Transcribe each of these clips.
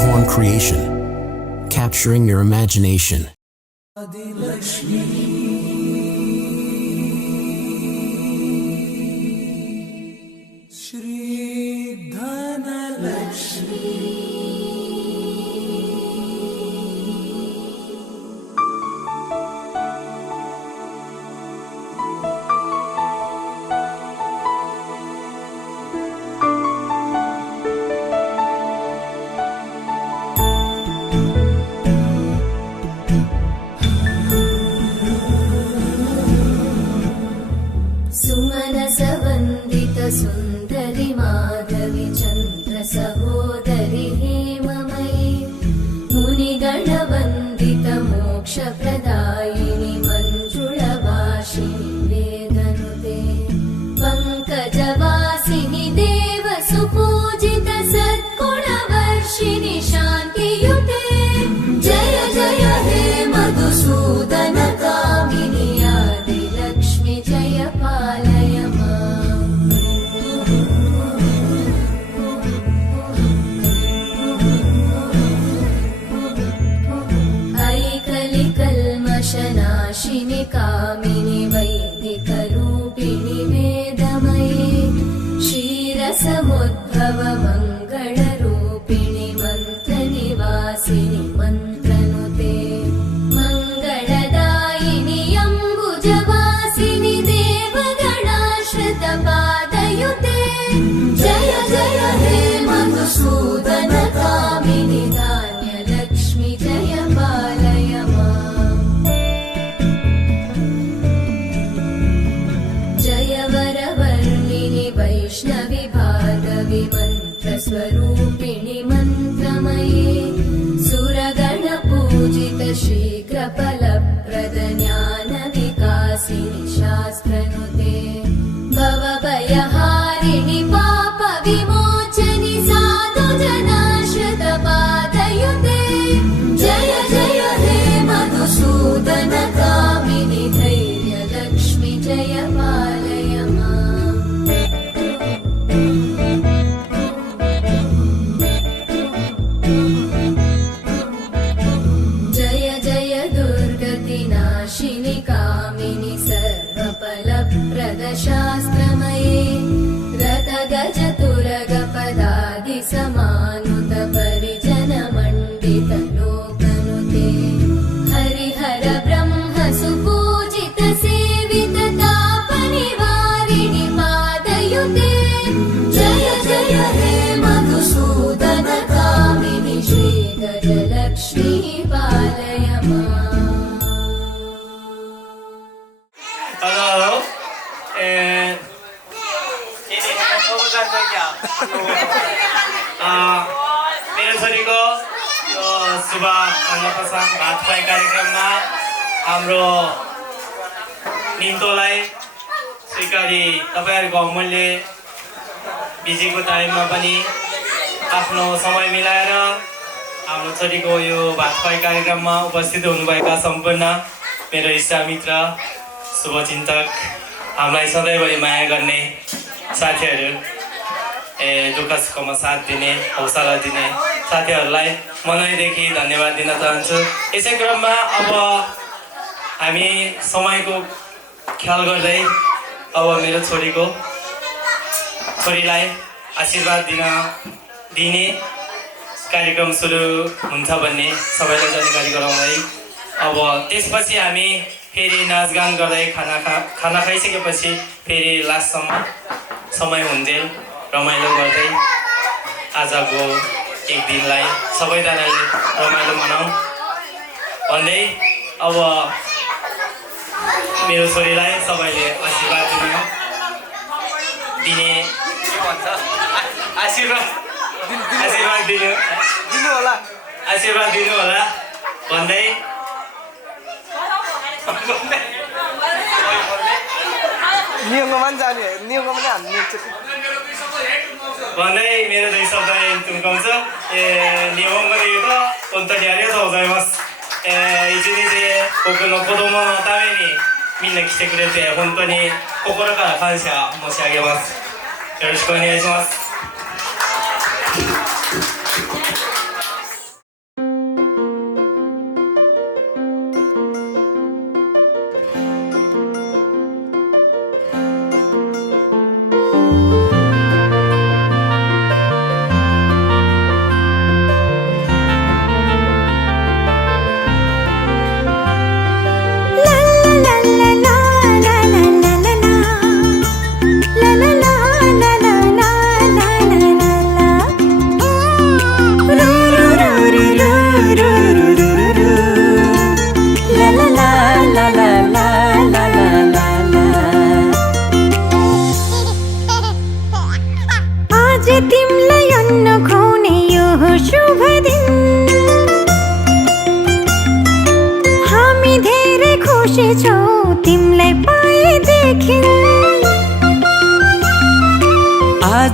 Horn Creation, capturing your imagination. सुन्दरि माधवी चन्द्र सहोदरि हेममयी मुनिगणवन्दित मोक्षप्रदायिनि मञ्जुळभाषिणि वेदनुते पङ्कजवासिनि देव सुपूजित सद्गुणवर्षिणि शान्तियुते जय जय हे मधुसूदन कामिनि आदिलक्ष्मि जय पालय नाशिनि कामिनि वैदिकरूपिणि वेदमये क्षीरसमुद्भव मङ्गलरूपिणि मन्त्रनिवासिनि मन्त्रनुते मङ्गलदायिनि अम्बुजवासिनि देवगणाश्रितपादयुते जय जय हे मधुसूदन कामिनि धान्यलक्ष्मि जय पालय वैष्णवि भार्गवि मन्त्रस्वरूपिणि मन्त्रमये सुरगणपूजित शीघ्रफलप्रद ज्ञानविकासिनि शास्त्रनुते भवभयहारिणि पापविमोचनि साधुजनाश्रितपादयुते जय जय हे मधुसूदन कामिनि धैर्यलक्ष्मि जय पालय कामिनि सर्वफलप्रदशास्त्रमये रथगजतुरगपदादि समानुत परिजनमण्डित लोकनुते हरिहर ब्रह्म सुपूजित सेवित तापनिवारिणि पादयुते जय जय हे मधुसूदन कामिनि श्रीगजलक्ष्मी पालय Hello, and मेरो छोरीको यो शुभ अन्नप्रसान भात खुवाई कार्यक्रममा हाम्रो निम्तोलाई स्वीकारी तपाईहरुको अमूल्य बिजीको टाइममा पनि आफ्नो समय मिलाएर हाम्रो छोरीको यो भात खुवाई कार्यक्रममा उपस्थित हुनुभएका सम्पूर्ण मेरो इष्टमित्र शुभचिन्तक हामीलाई सधैँभरि माया गर्ने साथीहरू दुःख सुखमा साथ दिने हौसला दिने साथीहरूलाई मनैदेखि धन्यवाद दिन चाहन्छु। यसै क्रममा अब हामी समयको ख्याल गर्दै अब मेरो छोरीलाई आशीर्वाद दिने कार्यक्रम सुरु हुन्छ भन्ने सबैलाई जानकारी गराउँदै अब त्यसपछि हामी फेरि नाचगान गर्दै खाना खाइसकेपछि फेरि लास्टसम्म समय हुन्जेल रमाइलो गर्दै आजको एक दिनलाई सबैजनाले रमाइलो मनाऊ भन्दै अब मेरो छोरीलाई सबैले आशीर्वाद दिने आशीर्वाद दिनु होला भन्दै भन्दै मेरो दुई शब्द तुमकाउँछु नियमがで言うと本当にありがとうございます。一日僕の子供のためにみんな来てくれて本当に心から感謝申し上げます。よろしくお願いします。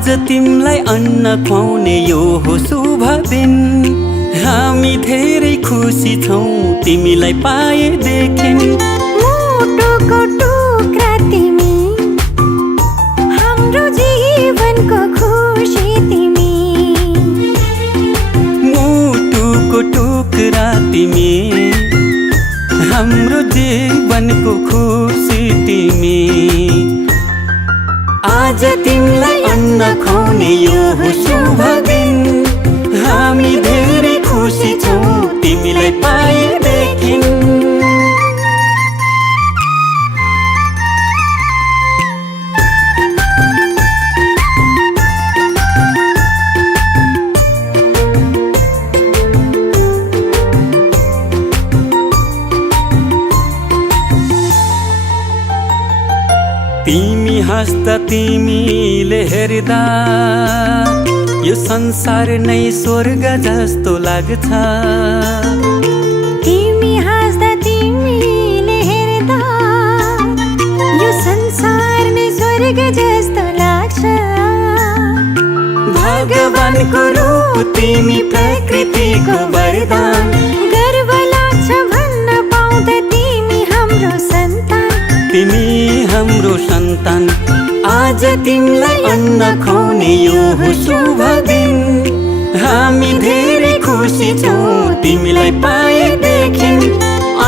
आज तिमलाई अन्न खुवाउने यो हो शुभ दिन हामी धेरै खुसी छौं तिमीलाई पाएदेखि मुटुको टुक्रा तिमी हाम्रो जीवनको खुसी तिमी मुटुको टुक्रा तिमी हाम्रो जीवनको खुसी तिमी आज तिमीलाई अन्न खुवाउने यो हो शुभ दिन हामी धेरै खुसी छौं तिमीलाई पाएदेखि तिमी हाँस्दा तिमीले हेर्दा यो संसार नै स्वर्ग जस्तो लाग्छ तिमी हाँस्दा तिमीले हेर्दा यो संसार नै स्वर्ग जस्तो लाग्छ भगवानको रूप तिमी प्रकृतिको वरदान गर्व लाग्छ भन्न पाउँदा तिमी हाम्रो सन्तान तिमी हाम्रो सन्तान आज तिमीलाई अन्न खुवाउने यो हो शुभ दिन हामी धेरै खुसी छौं तिमीलाई पाएदेखि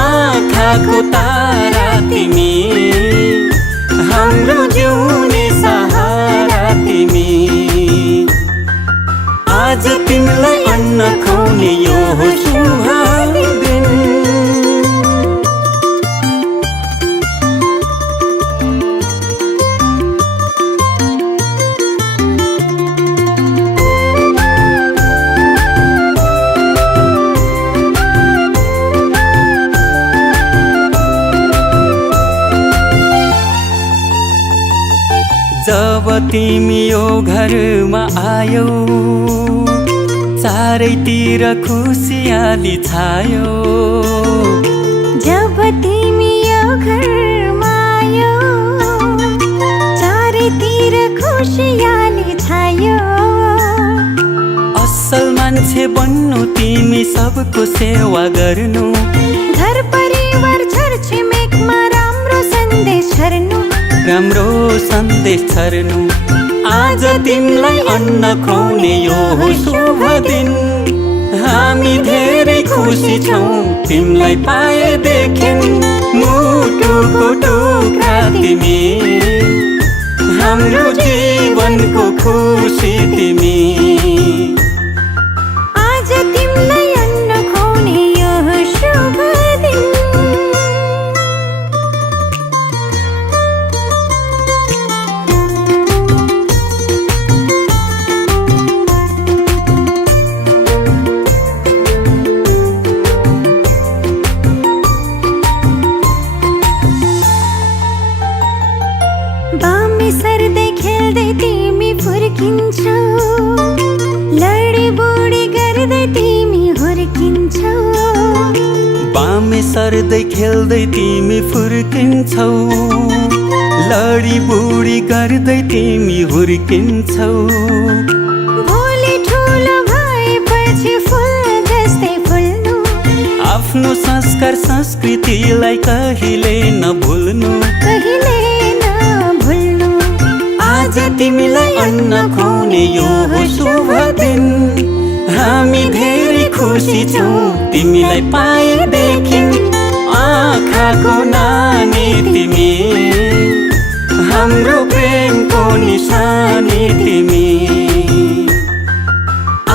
आँखाको तारा तिमी हाम्रो जिउने सहारा तिमी आज तिमीलाई अन्न खुवाउने यो हो शुभ दिन जब तिमी यो घरमा आयौ चारैतिर खुसियाली छायो जब तिमी यो घरमा आयो चारैतिर खुसियाली छायो असल मान्छे बन्नु तिमी सबको सेवा गर्नु घर परिवार छरछिमेकमा राम्रो सन्देश छर्नु आज तिमीलाई अन्न खुवाउने यो हो शुभ दिन हामी धेरै खुसी छौं तिमीलाई पाएदेखि मुटुको टुक्रा तिमी हाम्रो जीवनको खुसी तिमी आज तिमीलाई अन्न खुवाउने यो हो शुभ दिन बामे सर्दै खेल्दै तिमी फुर्किन्छौ लडी बुडी गर्दै तिमी हुर्किन्छौ बामे सर्दै खेल्दै तिमी फुर्किन्छौ लडी बुडी गर्दै तिमी हुर्किन्छौ भोलि ठुलो भएपछि फुल जस्तै फुल्नु आफ्नो संस्कार संस्कृतिलाई कहिले नभुल्नु आज तिमीलाई अन्न खुवाउने यो हो शुभ दिन हामी धेरै खुसी छौं तिमीलाई पाएदेखि आँखाको नानी तिमी हाम्रो प्रेमको निशानी तिमी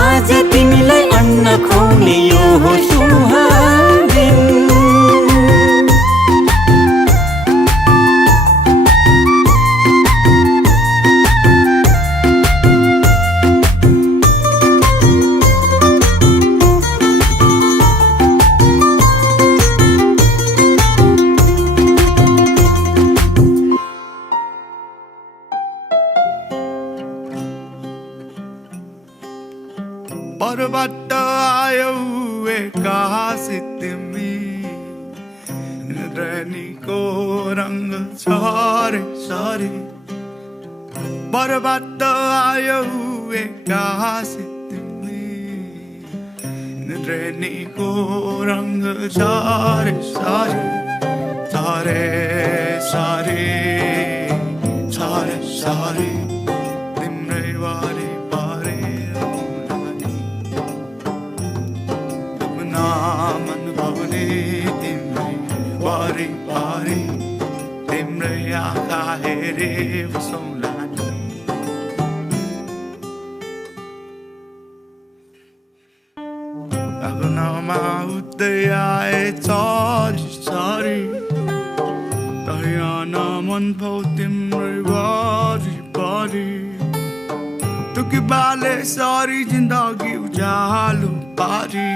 आज तिमीलाई अन्न खुवाउने यो हो शुभ दिन पर्वत आयो एकास तिमी रैनीको रंग सारे सारे बर्बाद आयो एक्कासी तिमी रेनीको रङ्ग सारे सारे सारे सारे सारे सारे तिम्रै वारी पारे मन भवने तिम्रै वारी पारे तिम्रै आँखा हेरे बसौँला अगनामा उठ्दै आए सरी सरी तयान मन भौ तिम्रै वरिपरि तुकी बाले सारी जिन्दगी उज्यालो पारी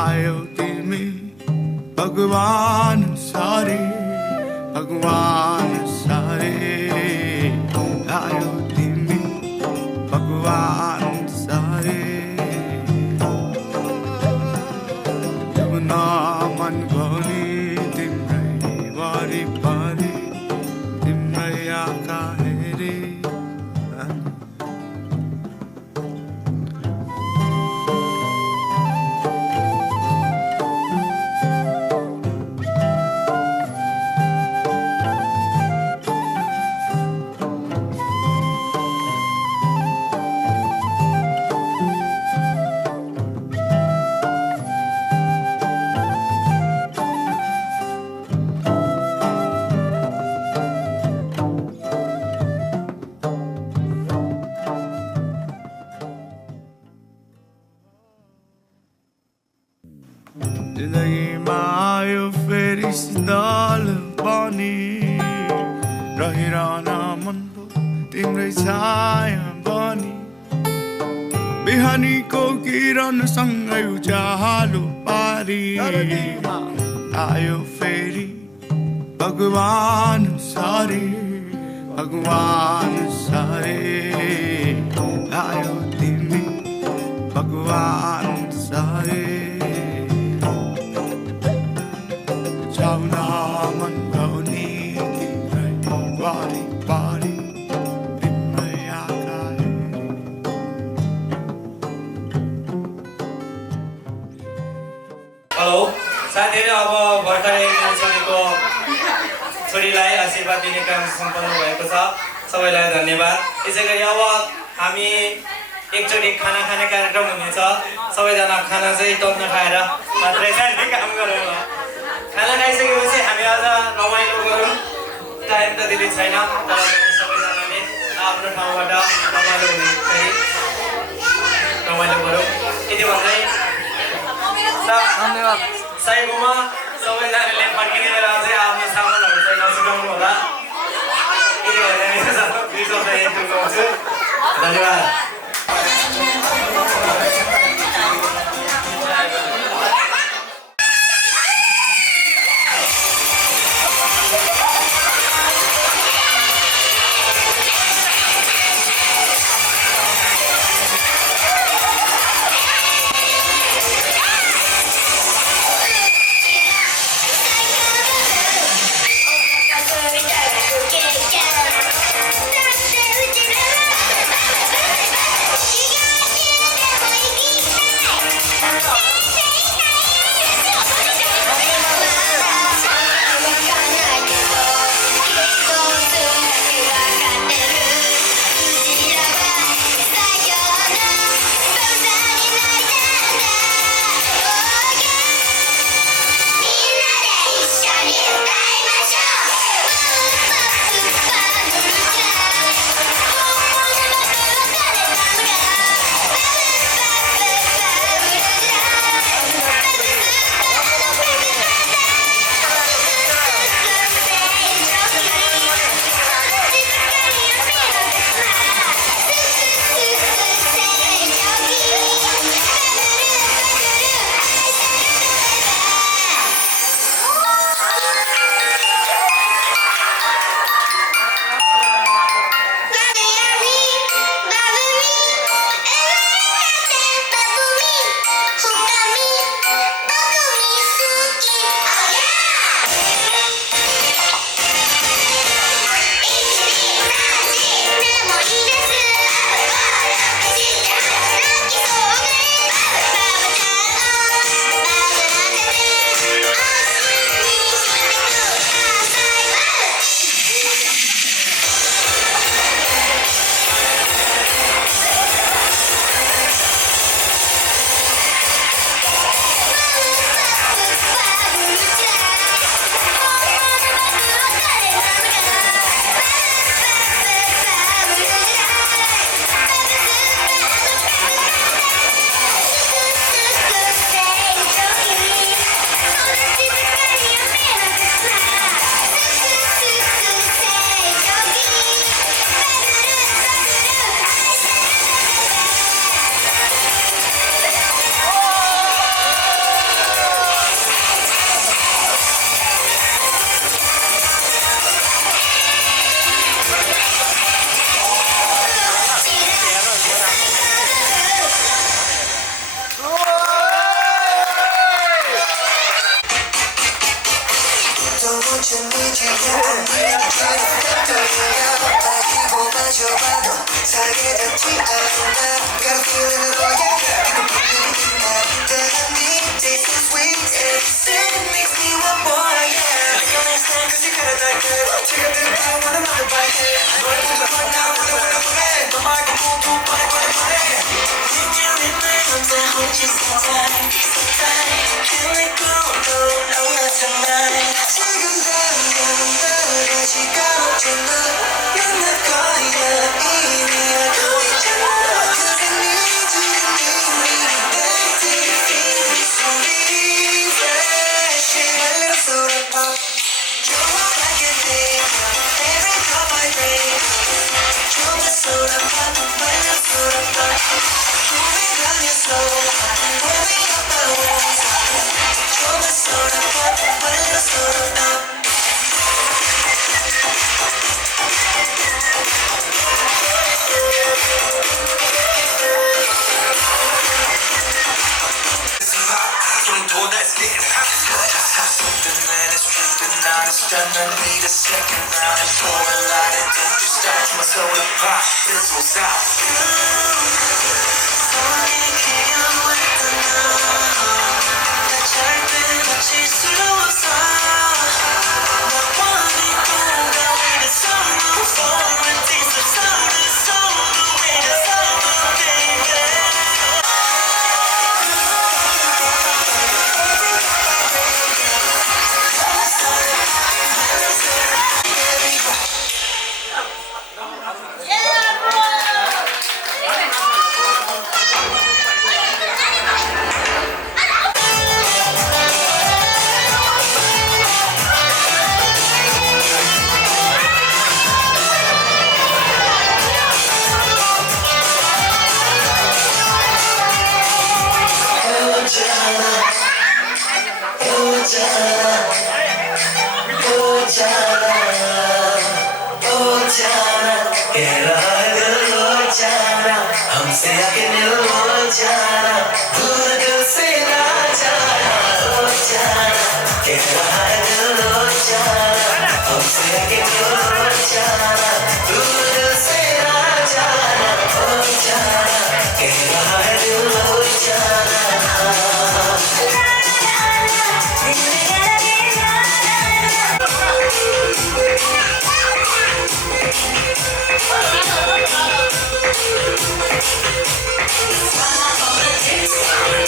आयो तिमी भगवान सारे भगवान सारे आयो तिमी भगवान सारे मन भनी तिम्रै वरिपरि तिम्रै आँखा हेरे जिन्दगीमा आयो फेरि शीतल पनि रहिरहन मन तिम्रै छाया बनी बिहानीको किरणसँगै उज्यालो पारी आयो फेरि भगवान सारे भगवान सारे आयो तिमी भगवान सारे जाउना मन भनी तिम्रै वरिपरि तिम्रै आँखा हेलो साथीहरू अब भर्खरै छोरीलाई आशीर्वाद दिने काम सम्पन्न भएको छ सबैलाई धन्यवाद त्यसै गरी अब हामी एकचोटि खाना खाने कार्यक्रम हुनेछ सबैजना खाना चाहिँ टन्न खाएर मात्रै जाने काम गरौँ खाना खाइसकेपछि हामी आज रमाइलो गरौँ टाइम त दिने छैन तर सबैजनाले आफ्नो ठाउँबाट रमाइलो गरौँ यति भन्दै धन्यवाद साइबुमा सबैजनाले फर्किने बेला चाहिँ आफ्नो सामानहरू चाहिँ नसुकाउनु होला यति भनेर धन्यवाद Yeah.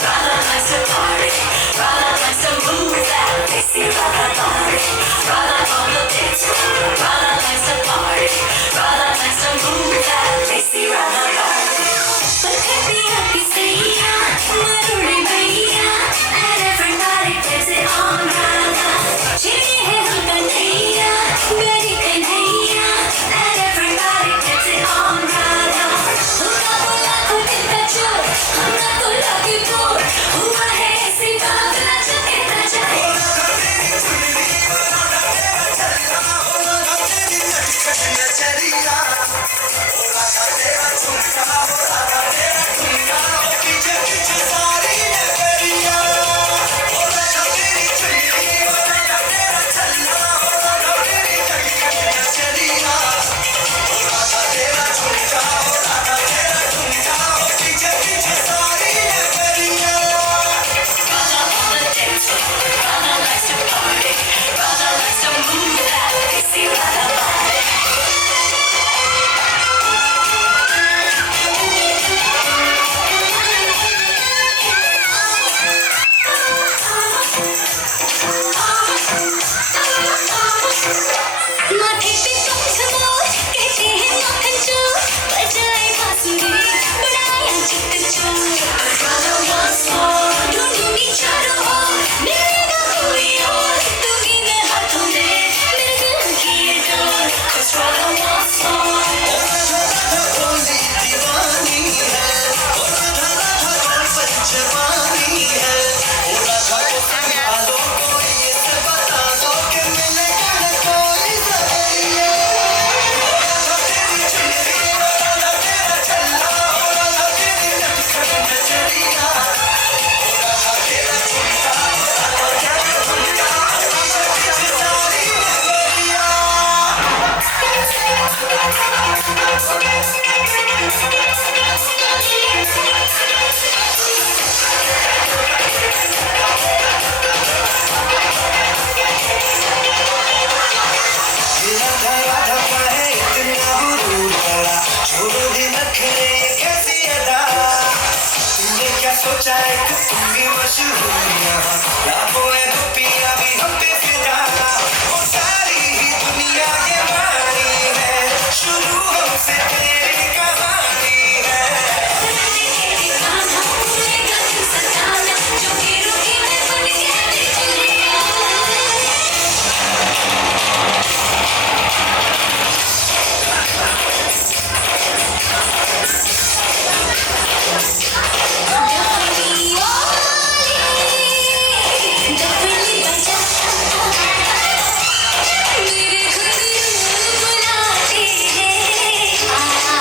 Bye. सोचा एक तुम भी मशहूर यहाँ लाखों है गोपियाँ भी हम पे फिदा वो सारी ही दुनिया ये मानी है शुरू हमसे तेरी कहानी है मेरे खुद बुलाते हैं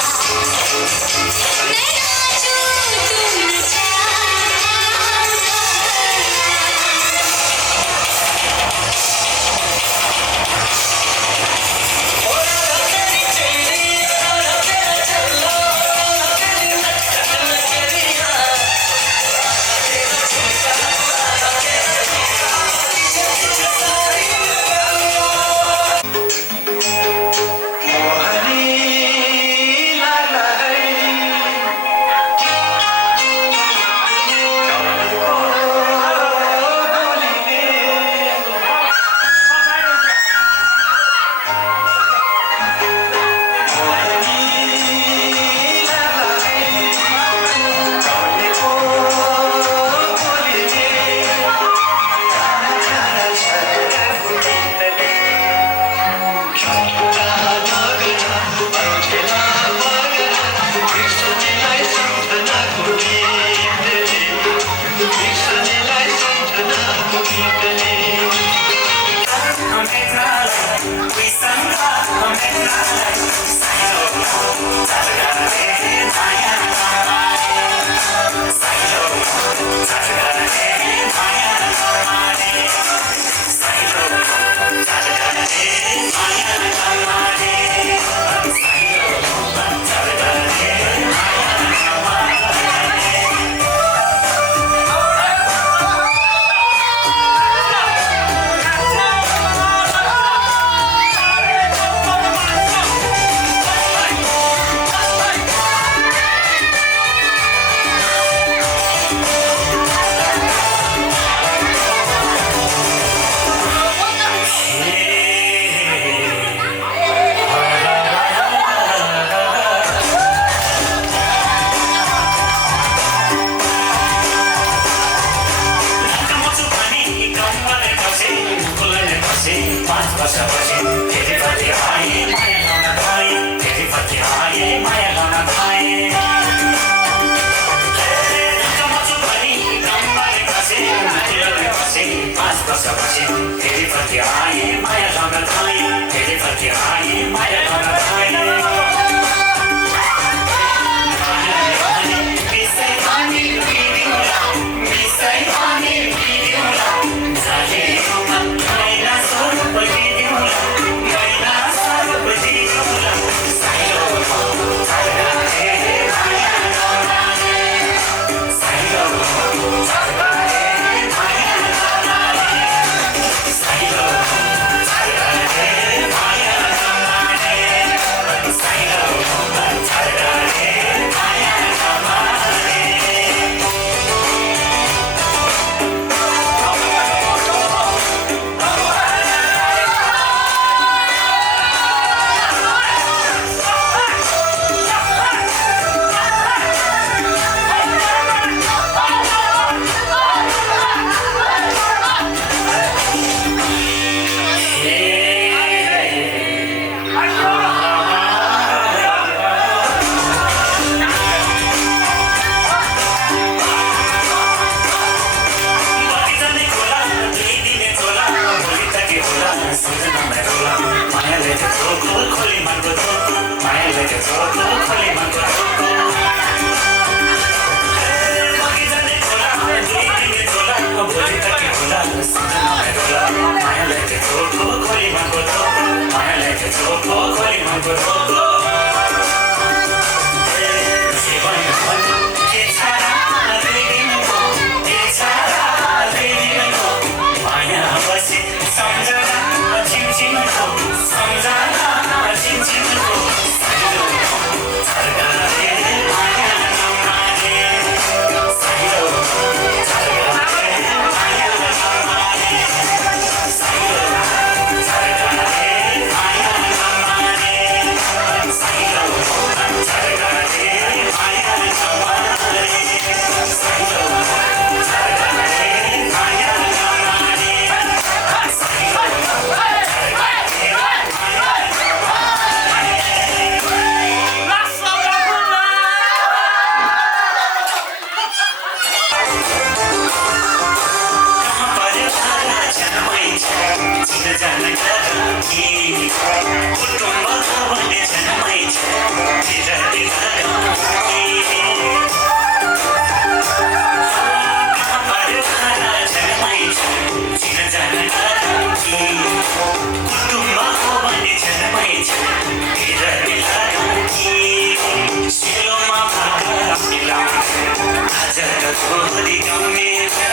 छोरी का मेरा